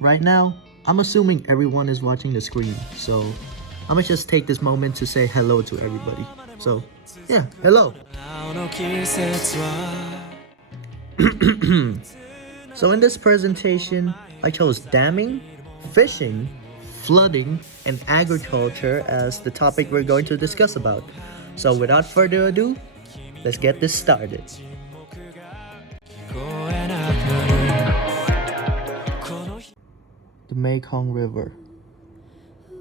Right now, I'm assuming everyone is watching the screen, so I'm gonna just take this moment to say hello to everybody. So, yeah, hello. So in this presentation, I chose damming, fishing, flooding, and agriculture as the topic we're going to discuss about. So without further ado, let's get this started. The Mekong River,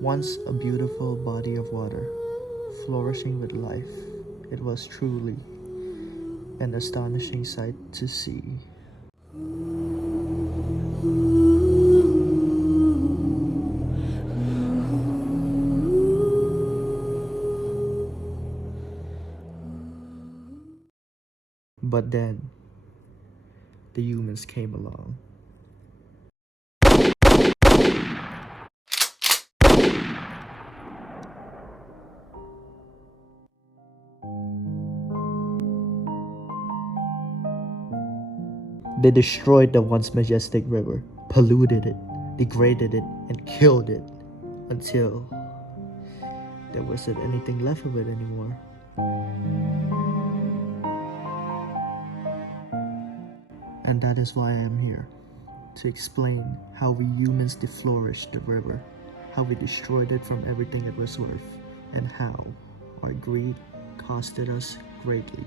once a beautiful body of water, flourishing with life, it was truly an astonishing sight to see. But then, the humans came along. They destroyed the once majestic river, polluted it, degraded it, and killed it until there wasn't anything left of it anymore. And that is why I am here, to explain how we humans deflourished the river, how we destroyed it from everything it was worth, and how our greed costed us greatly.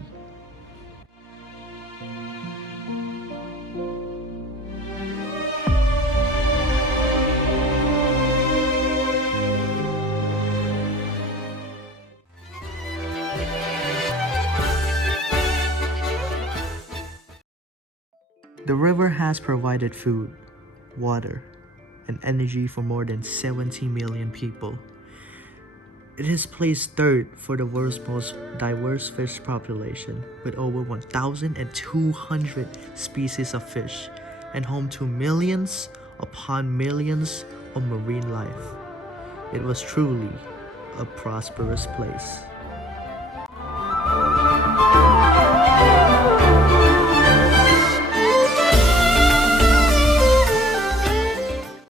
The river has provided food, water, and energy for more than 70 million people. It has placed third for the world's most diverse fish population, with over 1,200 species of fish, and home to millions upon millions of marine life. It was truly a prosperous place.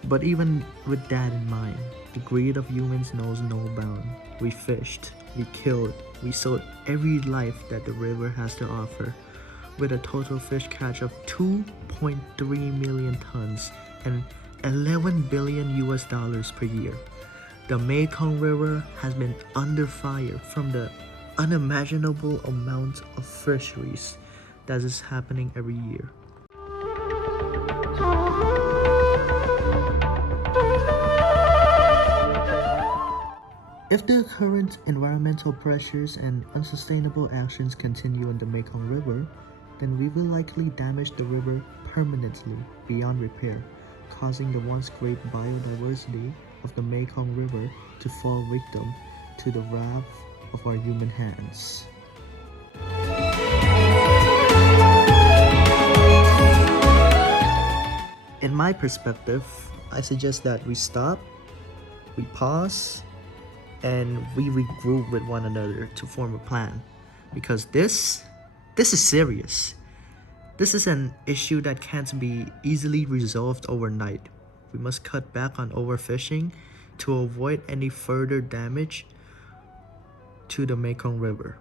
But even with that in mind, the greed of humans knows no bound. We fished, we killed, we sold every life that the river has to offer, with a total fish catch of 2.3 million tons and 11 billion US dollars per year. The Mekong River has been under fire from the unimaginable amount of fisheries that is happening every year. If the current environmental pressures and unsustainable actions continue on the Mekong River, then we will likely damage the river permanently beyond repair, causing the once great biodiversity of the Mekong River to fall victim to the wrath of our human hands. In my perspective, I suggest that we stop, we pause, and we regroup with one another to form a plan, because this is serious. This is an issue that can't be easily resolved overnight. We must cut back on overfishing to avoid any further damage to the Mekong River.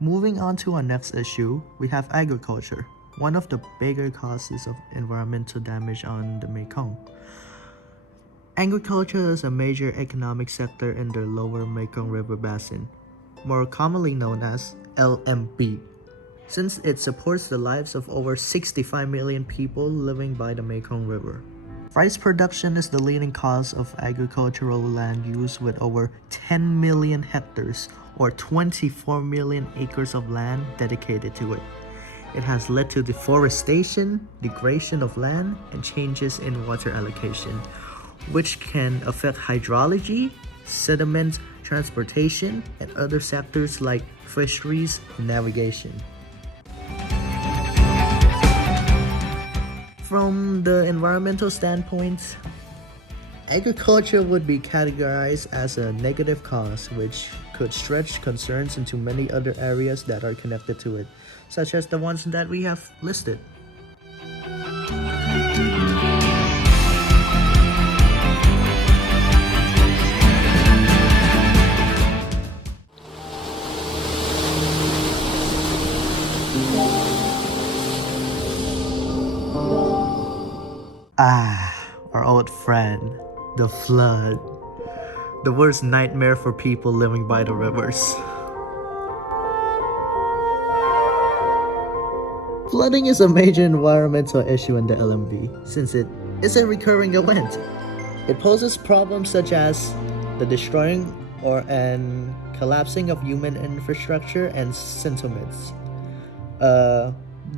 Moving on to our next issue, we have agriculture, one of the bigger causes of environmental damage on the Mekong. Agriculture is a major economic sector in the lower Mekong River basin, more commonly known as LMB, since it supports the lives of over 65 million people living by the Mekong River. Rice production is the leading cause of agricultural land use, with over 10 million hectares or 24 million acres of land dedicated to it. It has led to deforestation, degradation of land, and changes in water allocation, which can affect hydrology, sediment transportation, and other sectors like fisheries and navigation. From the environmental standpoint, agriculture would be categorized as a negative cause, which could stretch concerns into many other areas that are connected to it, such as the ones that we have listed. Our old friend, the flood. The worst nightmare for people living by the rivers. Flooding is a major environmental issue in the LMB since it is a recurring event. It poses problems such as the destroying or and collapsing of human infrastructure and settlements.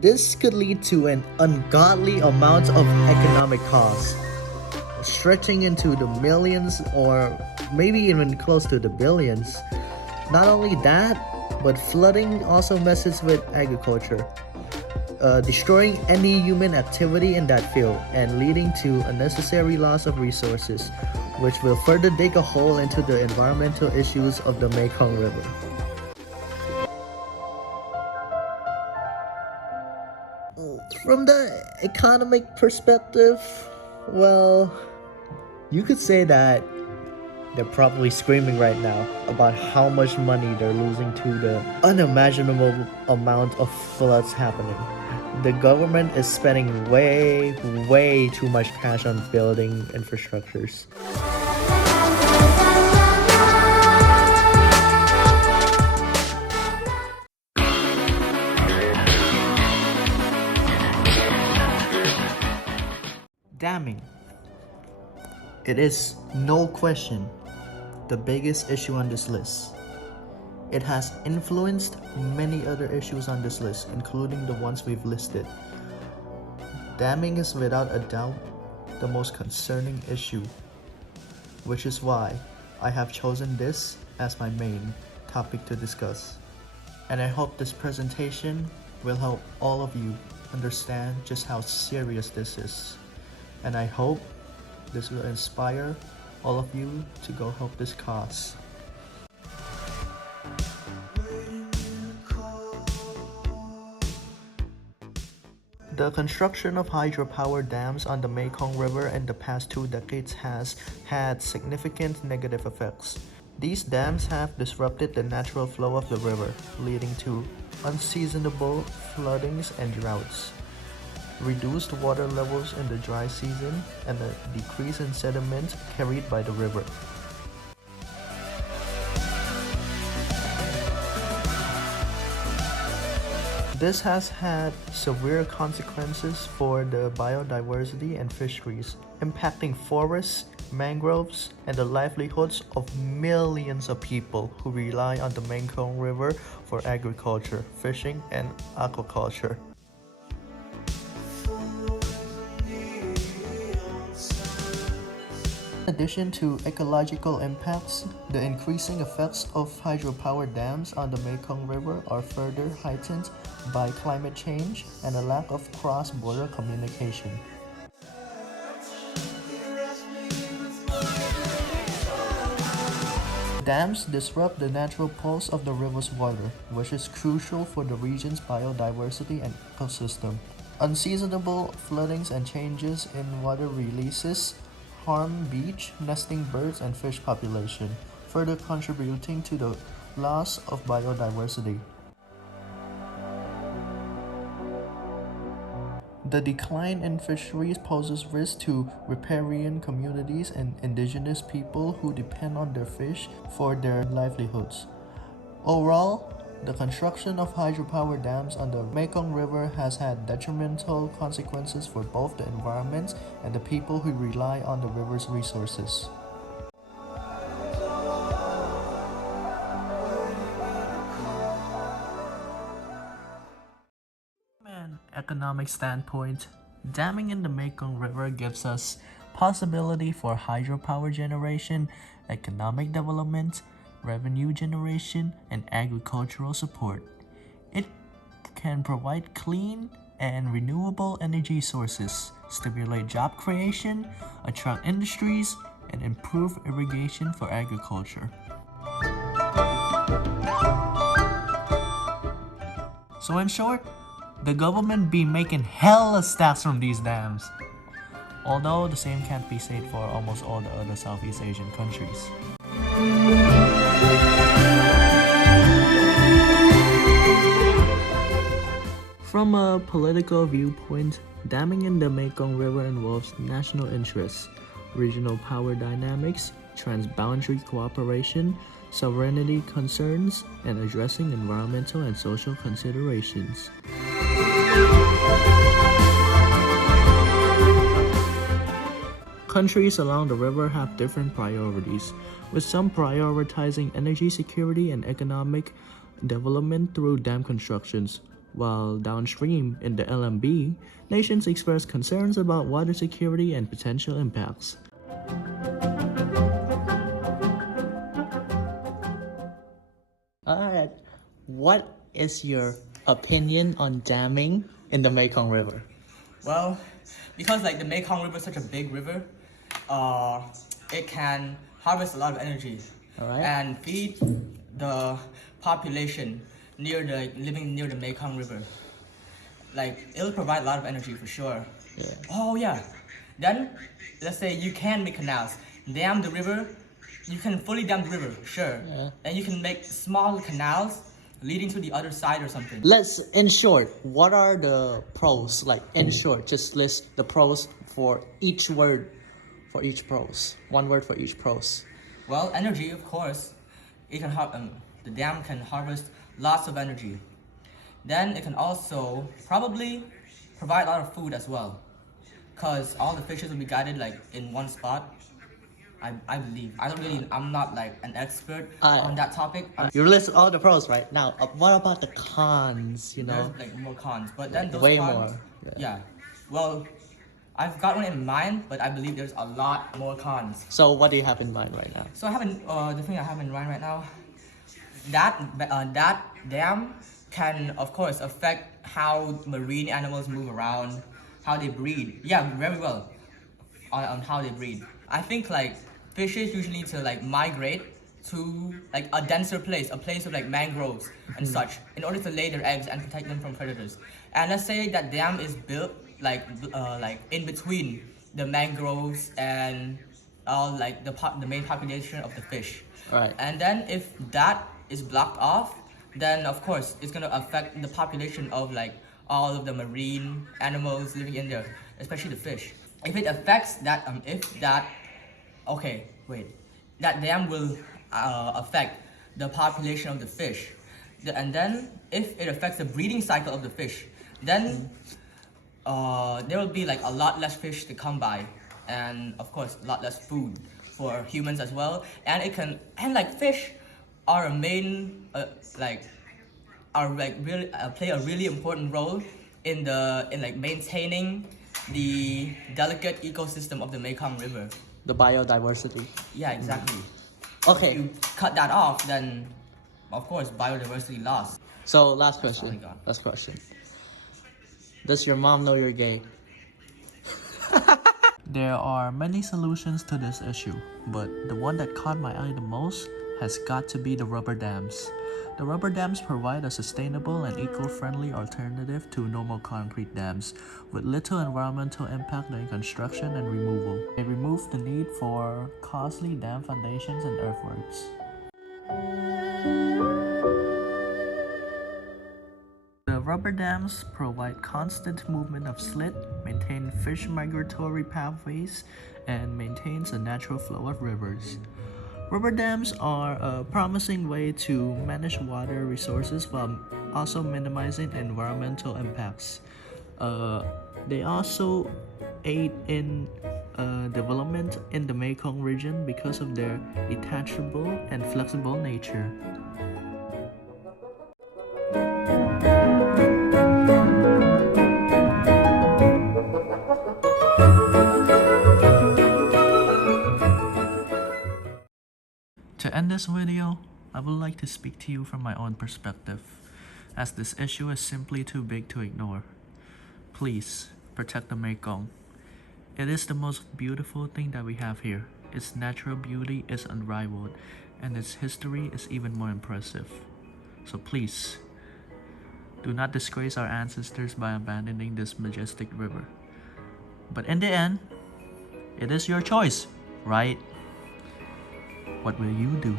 This could lead to an ungodly amount of economic costs, stretching into the millions or maybe even close to the billions. Not only that, but flooding also messes with agriculture, destroying any human activity in that field and leading to unnecessary loss of resources, which will further dig a hole into the environmental issues of the Mekong River. From the economic perspective, well, you could say that they're probably screaming right now about how much money they're losing to the unimaginable amount of floods happening. The government is spending way too much cash on building infrastructures. Damming. It is no question the biggest issue on this list. It has influenced many other issues on this list, including the ones we've listed. Damming is without a doubt the most concerning issue, which is why I have chosen this as my main topic to discuss. And I hope this presentation will help all of you understand just how serious this is. And I hope this will inspire all of you to go help this cause. The construction of hydropower dams on the Mekong River in the past 2 decades has had significant negative effects. These dams have disrupted the natural flow of the river, leading to unseasonable floodings and droughts, reduced water levels in the dry season, and a decrease in sediment carried by the river. This has had severe consequences for the biodiversity and fisheries, impacting forests, mangroves, and the livelihoods of millions of people who rely on the Mekong River for agriculture, fishing, and aquaculture. In addition to ecological impacts, the increasing effects of hydropower dams on the Mekong River are further heightened by climate change and a lack of cross-border communication. Dams disrupt the natural pulse of the river's water, which is crucial for the region's biodiversity and ecosystem. Unseasonable floodings and changes in water releases harm beach, nesting birds, and fish population, further contributing to the loss of biodiversity. The decline in fisheries poses risk to riparian communities and indigenous people who depend on their fish for their livelihoods. Overall, the construction of hydropower dams on the Mekong River has had detrimental consequences for both the environment and the people who rely on the river's resources. From an economic standpoint, damming in the Mekong River gives us possibility for hydropower generation, economic development, revenue generation, and agricultural support. It can provide clean, and renewable energy sources, stimulate job creation, attract industries, and improve irrigation for agriculture. So in short, the government be making hella stats from these dams. Although the same can't be said for almost all the other Southeast Asian countries. From a political viewpoint, damming in the Mekong River involves national interests, regional power dynamics, transboundary cooperation, sovereignty concerns, and addressing environmental and social considerations. Countries along the river have different priorities, with some prioritizing energy security and economic development through dam constructions, while downstream in the LMB, nations express concerns about water security and potential impacts. Alright, what is your opinion on damming in the Mekong River? Well, because like the Mekong River is such a big river, it can harvest a lot of energy and feed the population living near the Mekong River. Like it'll provide a lot of energy for sure. Yeah. Oh yeah. Then let's say you can make canals, dam the river. You can fully dam the river, sure. Yeah. And you can make small canals leading to the other side or something. In short, what are the pros? Like, in short, just list the pros for each word, for each pros. One word for each pros. Well, energy, of course. It can the dam can harvest lots of energy. Then it can also probably provide a lot of food as well, cause all the fishes will be guided like in one spot. I believe. I'm not like an expert on that topic. You list all the pros right now. What about the cons? You know, There's like more cons, but then those way cons, more. Yeah. Well, I've got one in mind, but I believe there's a lot more cons. So what do you have in mind right now? So I haven't the thing I have in mind right now. That dam can of course affect how marine animals move around, how they breed. Yeah, very well. On how they breed. I think like fishes usually need to like migrate to like a denser place, a place with like mangroves and such, in order to lay their eggs and protect them from predators. And let's say that dam is built like in between the mangroves and all like the main population of the fish. Right. And then if that is blocked off, then of course it's gonna affect the population of like all of the marine animals living in there, especially the fish. If it affects that, that dam will affect the population of the fish. And then if it affects the breeding cycle of the fish, then there will be like a lot less fish to come by, and of course a lot less food for humans as well. And fish are a main play a really important role in maintaining the delicate ecosystem of the Mekong River. The biodiversity. Yeah, exactly. Okay. If you cut that off, then of course biodiversity lost. So last question. Does your mom know you're gay? There are many solutions to this issue, but the one that caught my eye the most has got to be the rubber dams. The rubber dams provide a sustainable and eco-friendly alternative to normal concrete dams, with little environmental impact during construction and removal. They remove the need for costly dam foundations and earthworks. The rubber dams provide constant movement of slit, maintain fish migratory pathways, and maintains a natural flow of rivers. Rubber dams are a promising way to manage water resources while also minimizing environmental impacts. They also aid in development in the Mekong region because of their detachable and flexible nature. To end this video, I would like to speak to you from my own perspective, as this issue is simply too big to ignore. please protect the Mekong. It is the most beautiful thing that we have here. Its natural beauty is unrivaled, and its history is even more impressive. So please, do not disgrace our ancestors by abandoning this majestic river. But in the end, it is your choice, right? What will you do?